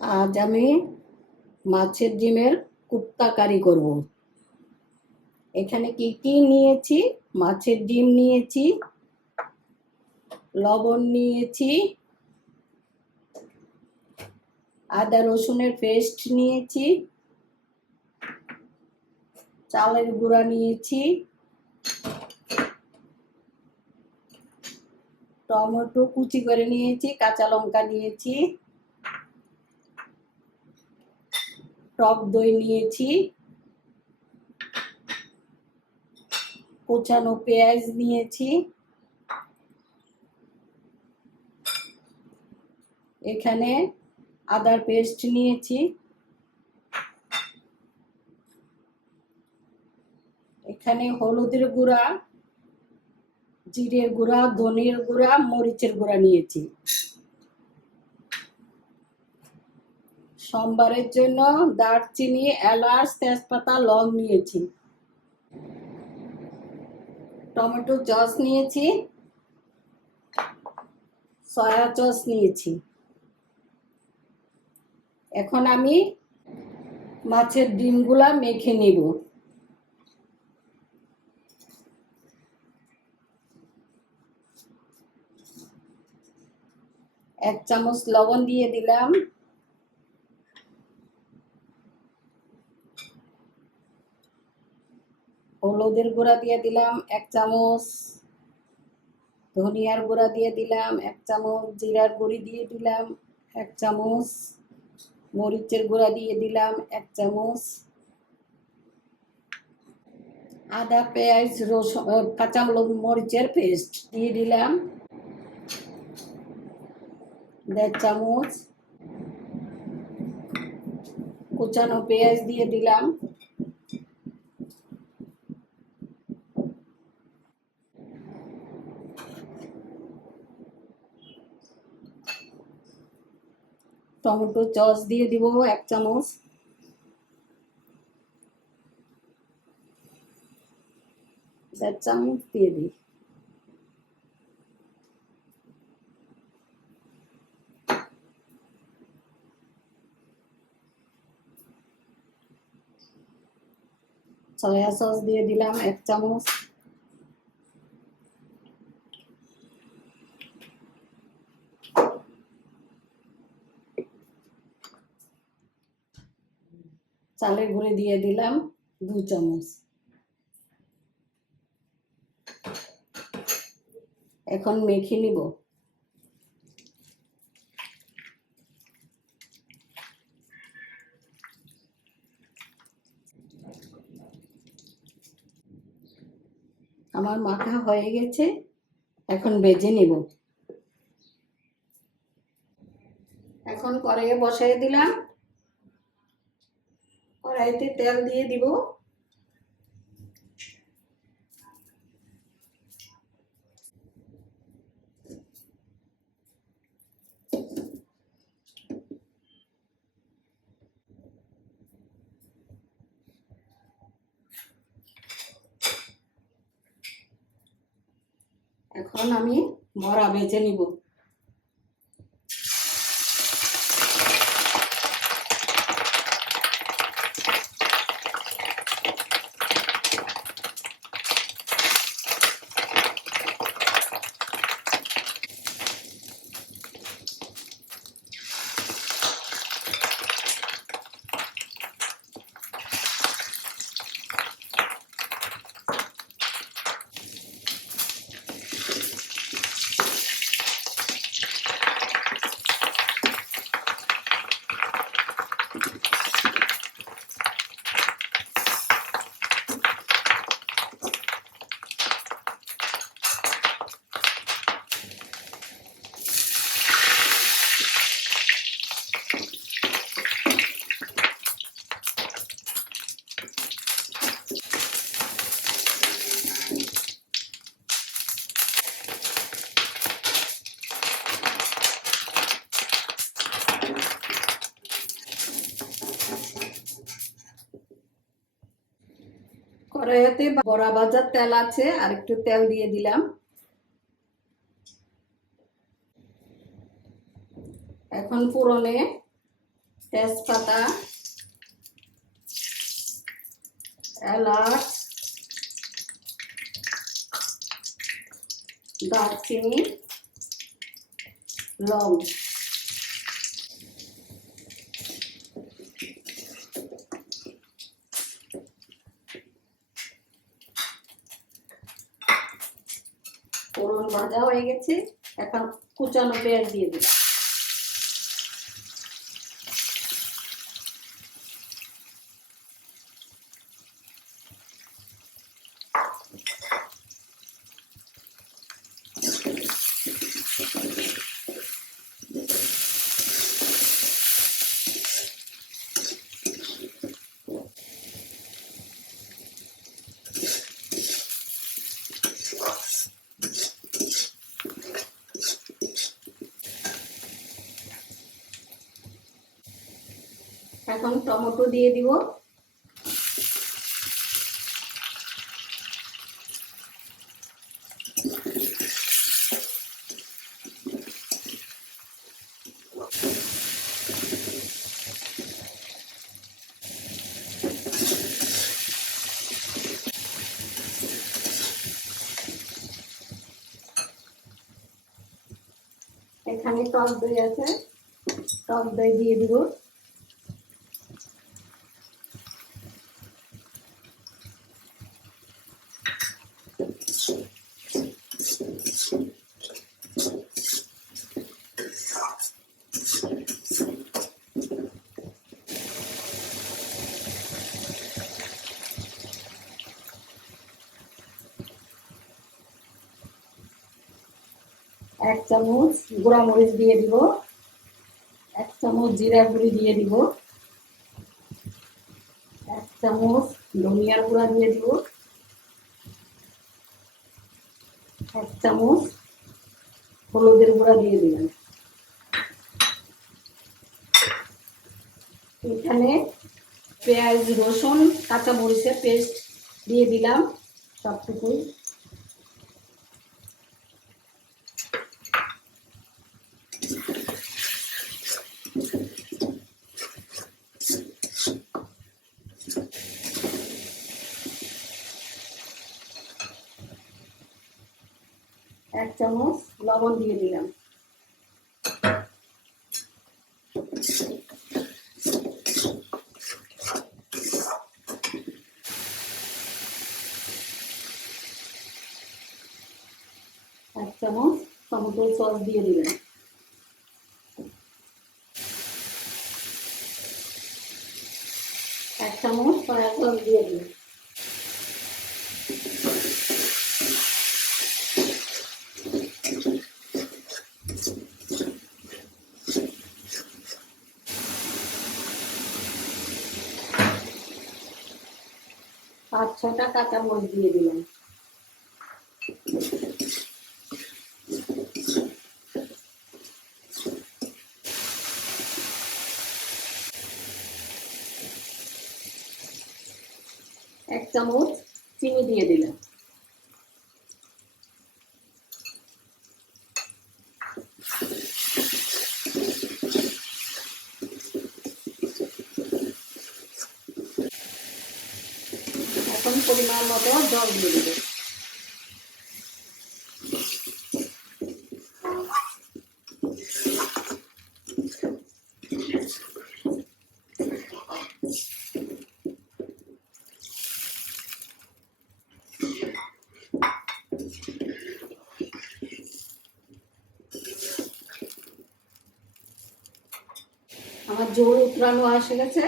আজ আমি মাছের ডিমের কুপ্তা কারি করব। এখানে কি কি নিয়েছি? মাছের ডিম নিয়েছি, লবণ নিয়েছি, আদা রসুনের পেস্ট নিয়েছি, চালের গুঁড়া নিয়েছি, টমেটো কুচি করে নিয়েছি, কাঁচা লঙ্কা নিয়েছি, টক দই নিয়েছি, কোচানো পেঁয়াজ নিয়েছি, এখানে আদার পেস্ট নিয়েছি, এখানে হলুদের গুঁড়া, জিরের গুঁড়া, ধনের গুঁড়া, মরিচের গুঁড়া নিয়েছি। সম্বারের জন্য দারচিনি, এলাচ, তেজপাতা, লং নিয়েছি। টমেটো সস নিয়েছি, সয়া সস নিয়েছি। এখন আমি মাছের ডিমগুলা মেখে নিব। এক চামচ লবণ দিয়ে দিলাম, হলুদের গুঁড়া দিয়ে দিলাম এক চামচ, ধনিয়ার গুঁড়া দিয়ে দিলাম এক চামচ, জিরার গুঁড়ি দিয়ে দিলাম এক চামচ, মরিচের গুঁড়া দিয়ে দিলাম এক চামচ, আদা পেঁয়াজ রসুন কাঁচা মরিচের পেস্ট দিয়ে দিলাম 1.5 চামচ, কুচানো পেঁয়াজ দিয়ে দিলাম, টমেটো সস দিয়ে দিব 1 চামচ, চামচ দিয়ে দিই। সয়া সস দিয়ে দিলাম 1 চামচ, চালের গুঁড়ি দিয়ে দিলাম 2 চামচ। এখন মেখে নিব। আমার মাখা হয়ে গেছে, এখন ভেজে নিব। এখন কড়াইয়ে বসাই দিলাম, কড়াইতে তেল দিয়ে দিব। এখন আমি বড়া ভেজে নিব। কড়াইতে বড়া ভাজার তেল আছে, আর একটু তেল দিয়ে দিলাম। এখন ফোড়নে তেজপাতা, এলাচ, দারচিনি, লং। ফোড়ন ভাজা হয়ে গেছে, এখন কুচানো পেঁয়াজ দিয়ে দিলাম। এখন টমেটো দিয়ে দিব। এখানে টক দই আছে, টক দই দিয়ে দিব। এক চামচ গুঁড়া মরিচ দিয়ে দিব, এক চামচ জিরা গুঁড়ি দিয়ে দিব, এক চামচ ধনিয়ার গুঁড়া দিয়ে দিব, এক চামচ হলুদের গুঁড়া দিয়ে দিলাম। এখানে পেঁয়াজ, রসুন, কাঁচা মরিচের পেস্ট দিয়ে দিলাম সবটুকুই। এক চামচ লবণ দিয়ে দিলাম। এক চামচ টমেটো সস দিয়ে দিলাম। এক চামচ সয়া সস দিয়ে দিলাম। পাঁচ ছটা কাঁচা মরিচ দিয়ে দিলাম। এক চামচ চিনি দিয়ে দিলাম। এখন পরিমাণ মতো জল দিয়ে দেব। আমার ঝোল উতরানো এসে গেছে,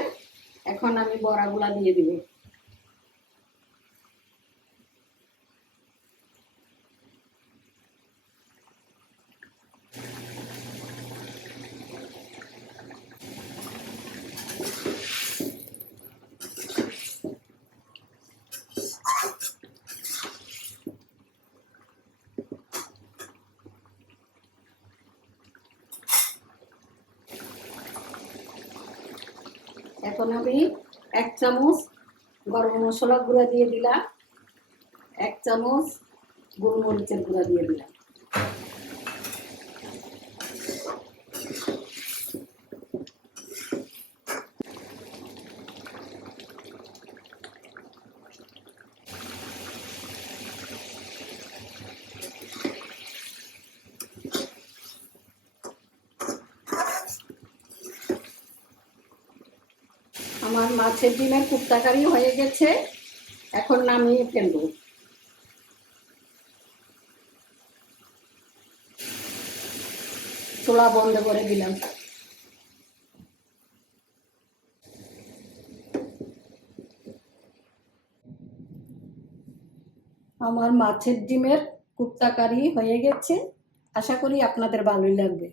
এখন আমি বড়াগুলা দিয়ে দিব। এখন আমি এক চামচ গরম মশলা গুঁড়া দিয়ে দিলাম, এক চামচ গোলমরিচের গুঁড়া দিয়ে দিলাম। আমার মাছের ডিমের কুপ্তাকারি হয়ে গেছে, এখন নামিয়ে ফেলবো। চুলা বন্ধ করে দিলাম। আমার মাছের ডিমের কুপ্তাকারি হয়ে গেছে, আশা করি আপনাদের ভালোই লাগবে।